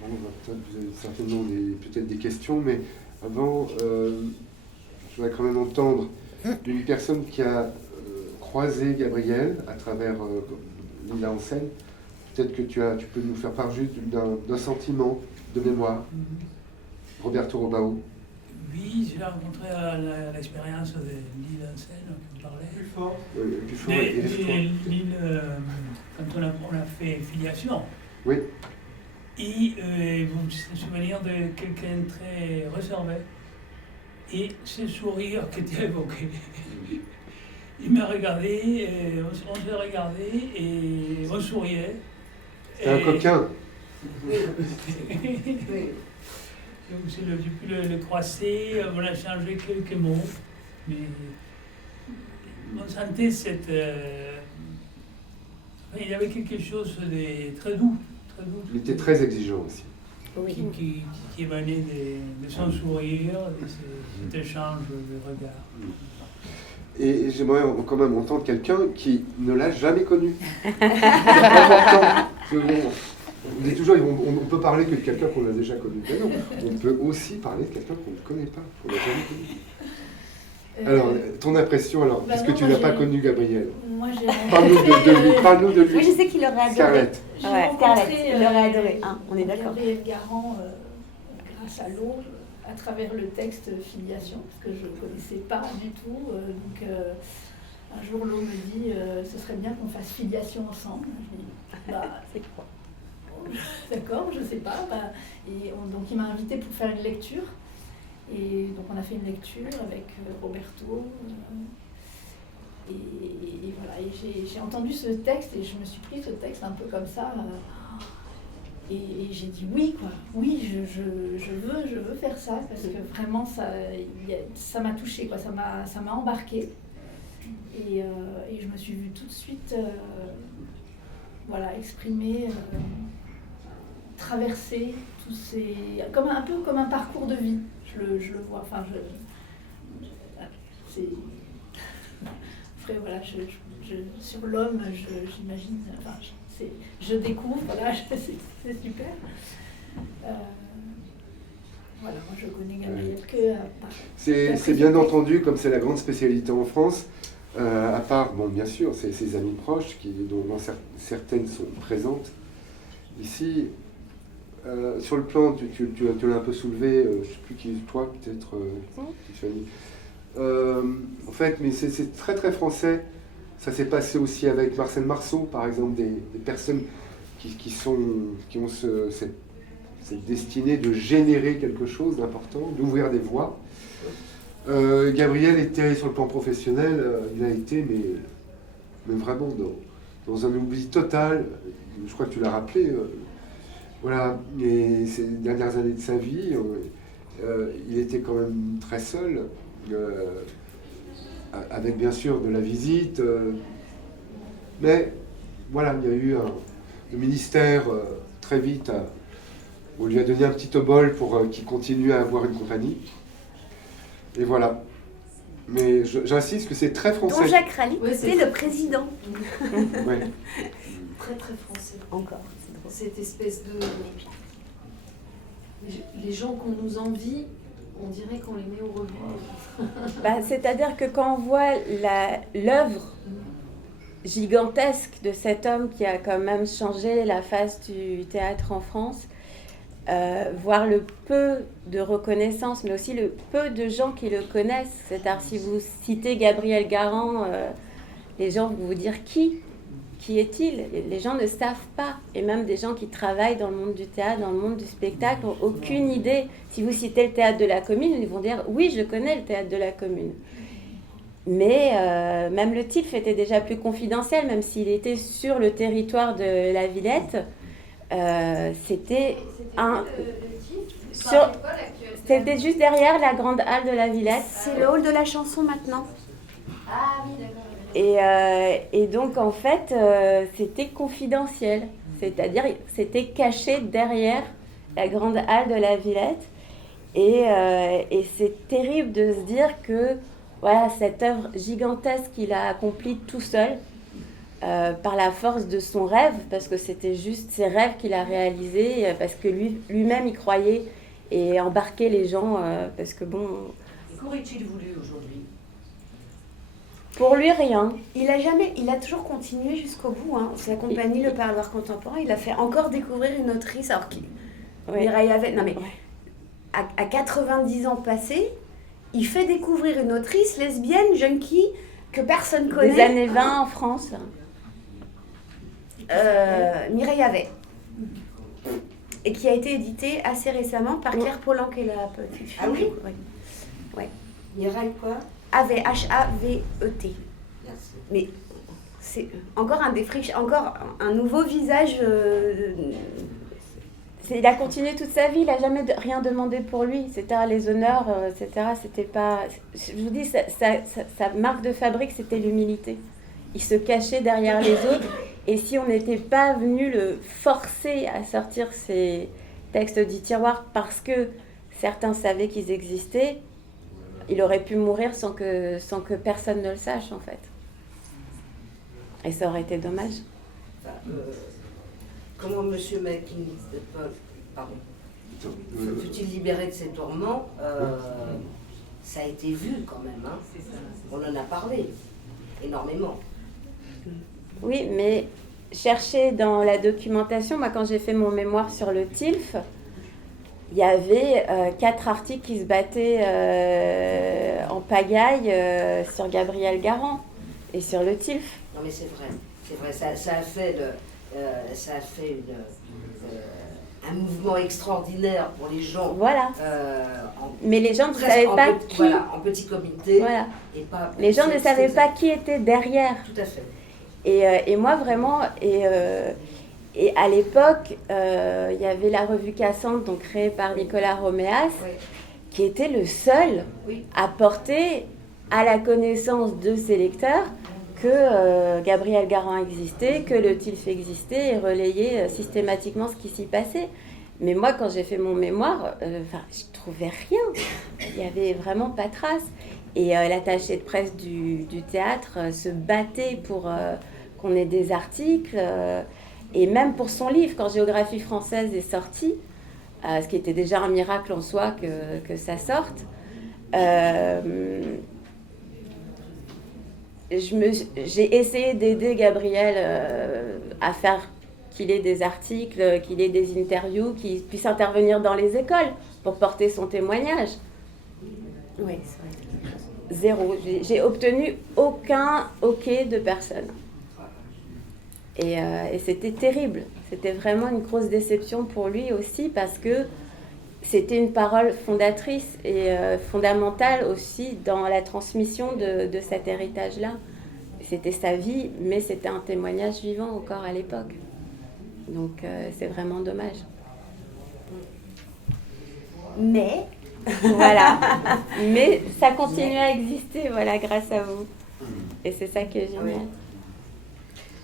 Bon, vous avez certainement peut-être des questions, mais avant, je voudrais quand même entendre d'une personne qui a croisé Gabriel à travers Lila en scène. Peut-être que tu peux nous faire part juste d'un sentiment de mémoire. Roberto Robao. Oui, je l'ai rencontré à l'expérience de l'île en scène dont on parlait. Plus fort, et L'île, quand on a fait filiation. Oui. Et vous me souvenir de quelqu'un très réservé. Et ce sourire qui était évoqué. Il m'a regardé, on s'est regardé et on souriait. C'est un coquin. Donc j'ai pu le croiser, on a changé quelques mots, mais on sentait cette... il y avait quelque chose de très doux. Il était très exigeant aussi. Qui émanait de son sourire, de cet échange de regard. Et j'aimerais quand même entendre quelqu'un qui ne l'a jamais connu. C'est important. On dit toujours, on peut parler que de quelqu'un qu'on a déjà connu. Mais non, on peut aussi parler de quelqu'un qu'on ne connaît pas, qu'on n'a jamais connu. Alors, ton impression, alors, puisque tu n'as pas connu Gabriel. Moi, j'ai... Parle-nous de lui. Parle-nous de lui. Oui, je sais qu'il aurait adoré. Scarlett. J'ai Ouais, rencontré, Scarlett, il aurait adoré. Hein, on est d'accord. Gabriel Garand, grâce à l'eau, à travers le texte Filiation, parce que je ne connaissais pas du tout. Donc, un jour, l'eau me dit ce serait bien qu'on fasse Filiation ensemble. Je dis, C'est quoi? d'accord, je sais pas. Donc, il m'a invité pour faire une lecture. Et donc, on a fait une lecture avec Roberto. Et voilà, et j'ai entendu ce texte et je me suis pris ce texte un peu comme ça. Et j'ai dit oui, quoi. Oui, je veux faire ça parce que vraiment, ça m'a touchée, quoi. Ça m'a embarquée. Et je me suis vue tout de suite voilà, exprimer, traverser tous ces... un peu comme un parcours de vie, je le vois. Enfin, c'est... Après, voilà, sur l'homme, j'imagine... Enfin, je découvre, voilà, c'est super. Voilà, moi je connais Gabriel que à part. C'est bien entendu, comme c'est la grande spécialité en France, à part, bon, bien sûr, ses amis proches, dont certaines sont présentes ici. Sur le plan, tu l'as un peu soulevé, je ne sais plus qui est toi, peut-être, Tiffany. En fait, mais c'est très très français. Ça s'est passé aussi avec Marcel Marceau, par exemple, des personnes qui ont cette destinée de générer quelque chose d'important, d'ouvrir des voies. Gabriel était sur le plan professionnel, il a été, mais vraiment dans un oubli total. Je crois que tu l'as rappelé. Voilà, mais ces dernières années de sa vie, il était quand même très seul, avec bien sûr de la visite. Mais voilà, il y a eu le ministère très vite, on lui a donné un petit obol pour qu'il continue à avoir une compagnie. Et voilà. Mais j'insiste que c'est très français. Dont Jacques Rally, Ouais, c'est le président. Ouais. Très très français. Encore, c'est drôle. Cette espèce de... Les gens qu'on nous envie, on dirait qu'on les met au rebut. C'est-à-dire que quand on voit l'œuvre gigantesque de cet homme qui a quand même changé la face du théâtre en France, voir le peu de reconnaissance, mais aussi le peu de gens qui le connaissent. C'est-à-dire, si vous citez Gabriel Garand, les gens vont vous dire qui est-il? Les gens ne savent pas. Et même des gens qui travaillent dans le monde du théâtre, dans le monde du spectacle, n'ont aucune idée. Si vous citez le théâtre de la Commune, ils vont dire oui, je connais le théâtre de la Commune. Mais même le titre était déjà plus confidentiel, même s'il était sur le territoire de la Villette. C'était un... Sur... C'était juste derrière la grande halle de la Villette. C'est le hall de la chanson maintenant. Ah oui, d'accord. Et donc, en fait, c'était confidentiel. C'est-à-dire, c'était caché derrière la grande halle de la Villette. Et c'est terrible de se dire que voilà, cette œuvre gigantesque qu'il a accomplie tout seul, par la force de son rêve, parce que c'était juste ses rêves qu'il a réalisés, parce que lui-même y croyait et embarquait les gens, parce que bon... Qu'aurait-il voulu aujourd'hui? Pour lui, rien. Il a toujours continué jusqu'au bout. Hein. Sa compagnie, le Parloir Contemporain, il a fait encore découvrir une autrice. Alors Mireille avait... Non mais, à 90 ans passés, il fait découvrir une autrice lesbienne, junkie, que personne connaît. Des années 20 en France. Mireille Avait. Et qui a été édité assez récemment par Claire Pollan, qui est la petite fille. Ah oui? Ouais. Mireille quoi? Avait, H-A-V-E-T. Merci. Mais c'est encore encore un nouveau visage. Il a continué toute sa vie, il n'a jamais rien demandé pour lui. C'était les honneurs, etc. C'était pas... Je vous dis, sa marque de fabrique, c'était l'humilité. Il se cachait derrière les autres. Et si on n'était pas venu le forcer à sortir ses textes du tiroir parce que certains savaient qu'ils existaient, il aurait pu mourir sans que personne ne le sache, en fait. Et ça aurait été dommage. Enfin, comment M. McKinsey, pardon, fut-il libéré de ses tourments? Ça a été vu quand même. Hein. On en a parlé énormément. Oui, mais chercher dans la documentation, moi quand j'ai fait mon mémoire sur le TILF, il y avait 4 articles qui se battaient en pagaille sur Gabriel Garand et sur le TILF. Non mais c'est vrai, ça a fait un mouvement extraordinaire pour les gens. Voilà. Mais les gens ne savaient pas qui. Voilà, en petit comité. Voilà. Et pas, les gens ne savaient pas qui était derrière. Tout à fait. Et moi vraiment, et à l'époque, il y avait la revue Cassandre, donc créée par Nicolas Roméas, oui, qui était le seul, oui, à porter à la connaissance de ses lecteurs que Gabriel Garand existait, que le TILF existait et relayait systématiquement ce qui s'y passait. Mais moi, quand j'ai fait mon mémoire, je trouvais rien. Il n'y avait vraiment pas trace. Et l'attaché de presse du théâtre se battait pour qu'on ait des articles. Et même pour son livre, quand Géographie française est sorti, ce qui était déjà un miracle en soi que ça sorte, j'ai essayé d'aider Gabriel à faire qu'il ait des articles, qu'il ait des interviews, qu'il puisse intervenir dans les écoles pour porter son témoignage. Oui, c'est vrai. Zéro. J'ai obtenu aucun OK de personne. Et c'était terrible. C'était vraiment une grosse déception pour lui aussi parce que c'était une parole fondatrice et fondamentale aussi dans la transmission de cet héritage-là. C'était sa vie, mais c'était un témoignage vivant encore à l'époque. Donc c'est vraiment dommage. Mais voilà. Mais ça continue à exister, voilà, grâce à vous. Et c'est ça qui est génial.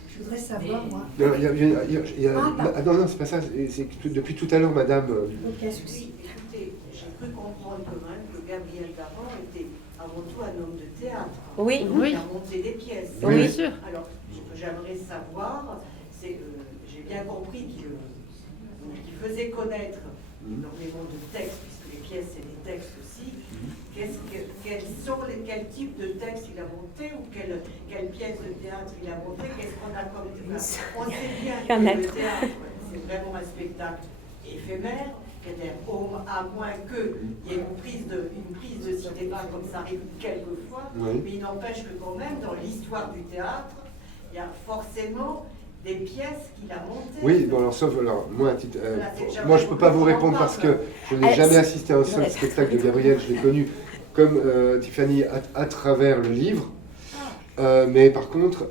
Je voudrais savoir, moi. Non, c'est pas ça. C'est que depuis tout à l'heure, madame. Aucun souci. Écoutez, j'ai cru comprendre quand même que Gabriel Garand était avant tout un homme de théâtre. Oui, Il oui. a monté des pièces. Oui, bien sûr. Alors, ce que j'aimerais savoir, c'est que j'ai bien compris qu'il faisait connaître énormément de textes, puisque les pièces, c'est des textes aussi. Quel type de texte il a monté ou quelle pièce de théâtre il a monté? Qu'est-ce qu'on a comme... On sait bien que le théâtre, c'est vraiment un spectacle éphémère, c'est-à-dire à moins qu'il y ait une prise de cité pas comme ça arrive quelquefois, oui, mais il n'empêche que quand même, dans l'histoire du théâtre, il y a forcément des pièces qu'il a montées. Oui, bon, alors, sauf, alors, moi, moi je ne peux pas vous répondre parce que je n'ai jamais assisté à un seul spectacle de Gabriel, je l'ai connu comme Tiffany à travers le livre. Mais par contre,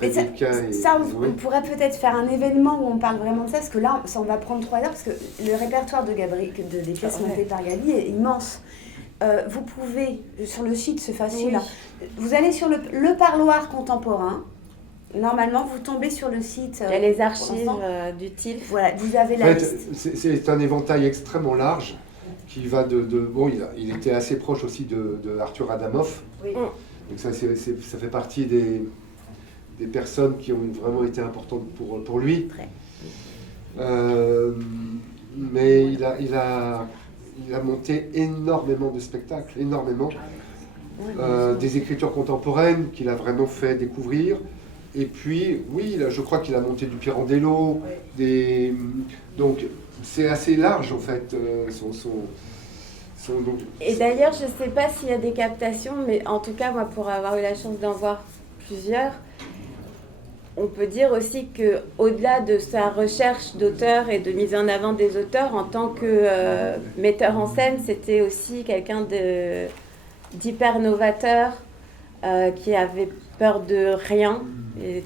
Et Rebecca et ça, Zoé... on pourrait peut-être faire un événement où on parle vraiment de ça, parce que là, ça, on va prendre 3 heures, parce que le répertoire de des pièces montées par Gabi est immense. Vous pouvez, sur le site, c'est facile, là, vous allez sur le parloir contemporain. Normalement, vous tombez sur le site. Il y a les archives du TILF. Voilà, vous avez la liste. C'est un éventail extrêmement large qui va bon, il était assez proche aussi de Arthur Adamoff. Oui. Donc ça fait partie des personnes qui ont vraiment été importantes pour lui. Mais il a monté énormément de spectacles, énormément. Des écritures contemporaines qu'il a vraiment fait découvrir. Et puis, oui, là, je crois qu'il a monté du Pirandello. Donc, c'est assez large, en fait, donc... Et d'ailleurs, je ne sais pas s'il y a des captations, mais en tout cas, moi, pour avoir eu la chance d'en voir plusieurs, on peut dire aussi qu'au-delà de sa recherche d'auteur et de mise en avant des auteurs, en tant que metteur en scène, c'était aussi quelqu'un d'hyper novateur, qui avait peur de rien, et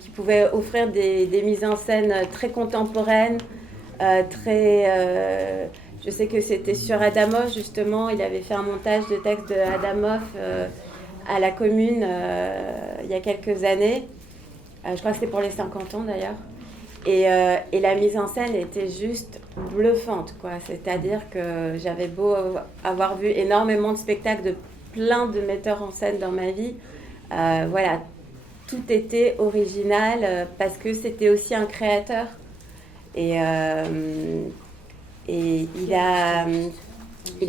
qui pouvait offrir des mises en scène très contemporaines, je sais que c'était sur Adamoff, justement, il avait fait un montage de texte de Adamoff à la Commune il y a quelques années. Je crois que c'était pour les 50 ans d'ailleurs. Et la mise en scène était juste bluffante, quoi. C'est-à-dire que j'avais beau avoir vu énormément de spectacles de plein de metteurs en scène dans ma vie. Voilà, tout était original parce que c'était aussi un créateur. Et il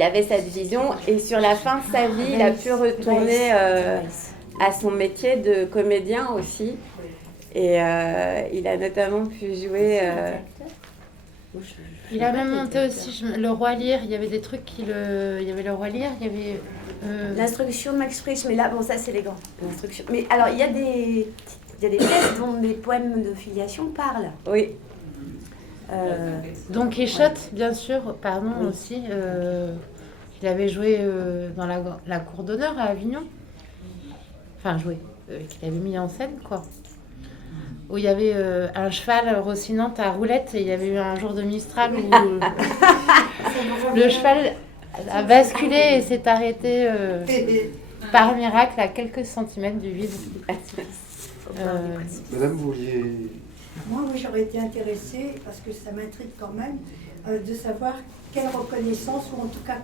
avait cette vision. Et sur la fin de sa vie, il a pu retourner à son métier de comédien aussi. Et il a notamment pu jouer... Il a même monté aussi le Roi Lear. Il y avait des trucs il y avait le Roi Lear, il y avait... L'instruction Max Frisch, mais là, bon, ça c'est les grands. L'instruction. Mais alors, il y a des pièces dont des poèmes de filiation parlent. Oui. Don Quichotte, bien sûr, pardon, aussi. Il avait joué dans la cour d'honneur à Avignon. Enfin, joué. Qu'il avait mis en scène, quoi. Où il y avait un cheval rossinante à roulette et il y avait eu un jour de Mistral où le cheval a basculé et s'est arrêté par miracle à quelques centimètres du vide. Madame, vous vouliez... Moi, j'aurais été intéressée, parce que ça m'intrigue quand même, de savoir quelle reconnaissance, ou en tout cas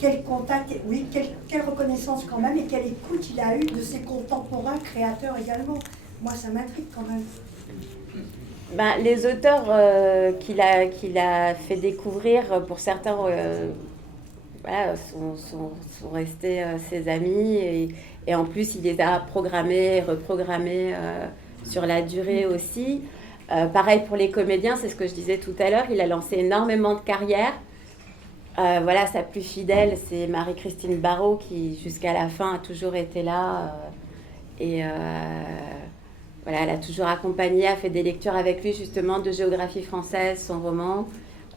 quel contact, oui, quelle reconnaissance quand même, et quelle écoute il a eu de ses contemporains créateurs également. Moi, ça m'intrigue quand même. Ben, les auteurs qu'il a fait découvrir, pour certains, voilà, sont restés ses amis. Et en plus, il les a programmés, reprogrammés sur la durée aussi. Pareil pour les comédiens, c'est ce que je disais tout à l'heure, il a lancé énormément de carrières. Voilà, sa plus fidèle, c'est Marie-Christine Barrault, qui jusqu'à la fin a toujours été là. Voilà, elle a toujours accompagné, a fait des lectures avec lui justement de géographie française, son roman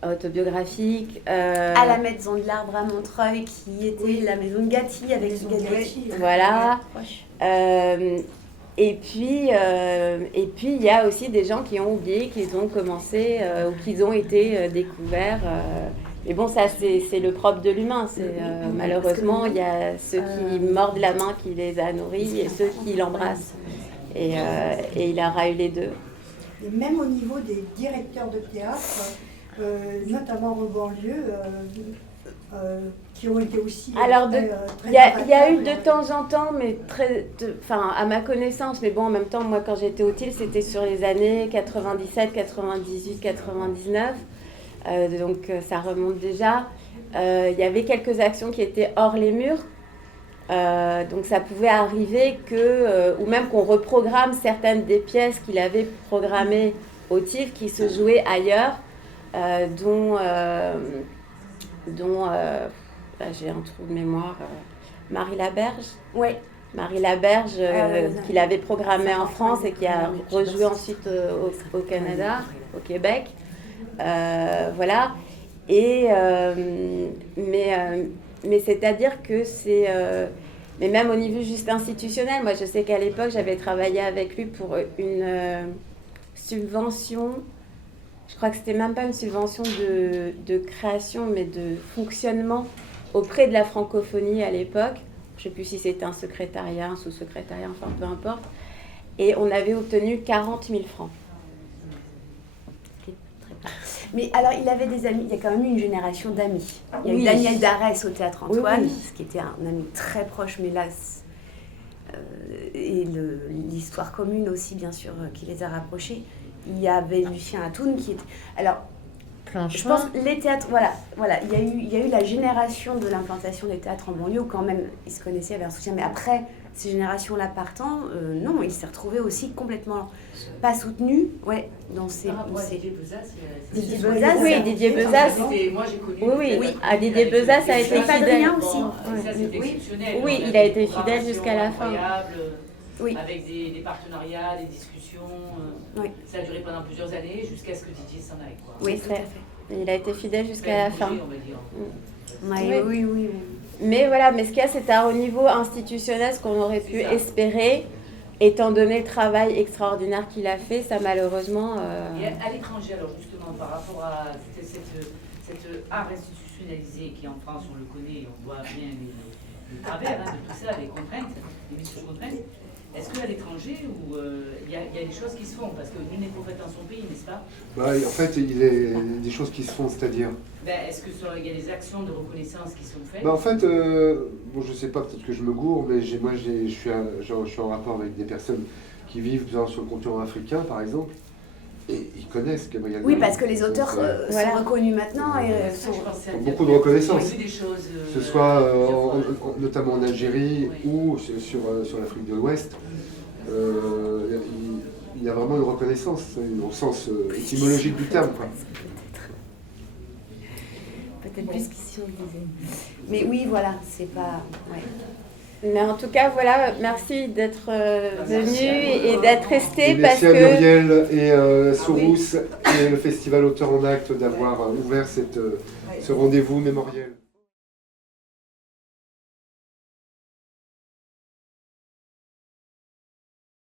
autobiographique. À la Maison de l'Arbre à Montreuil, qui était la maison de Gatti avec Gatti. Voilà. Et puis il y a aussi des gens qui ont oublié qu'ils ont commencé ou qu'ils ont été découverts. Mais bon, ça c'est le propre de l'humain. Malheureusement, il y a ceux qui mordent la main qui les a nourris et ceux qui l'embrassent. Et il aura eu les deux. Et même au niveau des directeurs de théâtre, notamment en banlieue, qui ont été aussi alors très il y a eu de temps en temps, mais à ma connaissance, mais bon, en même temps, moi quand j'étais au TIL, c'était sur les années 97, 98, 99, donc ça remonte déjà. Il y avait quelques actions qui étaient hors les murs, donc ça pouvait arriver ou même qu'on reprogramme certaines des pièces qu'il avait programmées au TIL qui se jouaient ailleurs, dont j'ai un trou de mémoire, Marie Laberge. Oui. Marie Laberge, qu'il avait programmé en France et qui a rejoué ensuite au Canada, au Québec. Voilà. Mais mais c'est-à-dire que c'est... mais même au niveau juste institutionnel, moi je sais qu'à l'époque, j'avais travaillé avec lui pour une subvention, je crois que c'était même pas une subvention de création, mais de fonctionnement auprès de la francophonie à l'époque. Je ne sais plus si c'était un secrétariat, un sous-secrétariat, enfin peu importe. Et on avait obtenu 40 000 francs. Mais alors, il avait des amis, il y a quand même eu une génération d'amis. Il y a eu Daniel Darès au Théâtre Antoine, ce qui était un ami très proche, mais là, et l'histoire commune aussi, bien sûr, qui les a rapprochés. Il y avait Lucien Atoun qui était... Alors, je pense les théâtres, voilà, il y a eu la génération de l'implantation des théâtres en banlieue où quand même ils se connaissaient, avaient un soutien, mais après ces générations-là partant, non, il s'est retrouvé aussi complètement pas soutenu, dans ces... Didier Bezas, Didier Bezas, moi j'ai connu... Oui, à Didier Bezas, ça a été fidèle aussi. Ça c'était exceptionnel. Oui, il a été fidèle jusqu'à la fin. Avec des partenariats, des discussions. Ça a duré pendant plusieurs années jusqu'à ce que Didier s'en aille. Oui, tout à fait. Il a été fidèle jusqu'à la fin. On va dire. Oui. Mais voilà, mais ce qu'il y a, c'est au niveau institutionnel, ce qu'on aurait pu espérer, étant donné le travail extraordinaire qu'il a fait, ça malheureusement... Et à l'étranger, alors justement, par rapport à cet art institutionnalisé qui en France, on le connaît, on voit bien les travers de tout ça, les contraintes, les missions contraintes. Est-ce qu'à l'étranger, il y a des choses qui se font? Parce que nul n'est prophète dans son pays, n'est-ce pas? En fait, il y a des choses qui se font, c'est-à-dire... Est-ce qu'il y a des actions de reconnaissance qui sont faites? En fait, je ne sais pas, peut-être que je me gourre, mais je suis en rapport avec des personnes qui vivent sur le continent africain, par exemple, et ils connaissent Gabriel Garand. Oui, parce que les auteurs sont reconnus maintenant et ont beaucoup de reconnaissance, des choses, que ce soit notamment en Algérie ou sur l'Afrique de l'Ouest. Il y a vraiment une reconnaissance, au sens étymologique du terme. Peut-être plus qu'ici on le disait. Mais oui, voilà, c'est pas... Mais en tout cas, voilà, merci d'être venu et d'être resté. Merci à Muriel et Sourous et le Festival Auteur en Acte d'avoir ouvert ce rendez-vous mémoriel.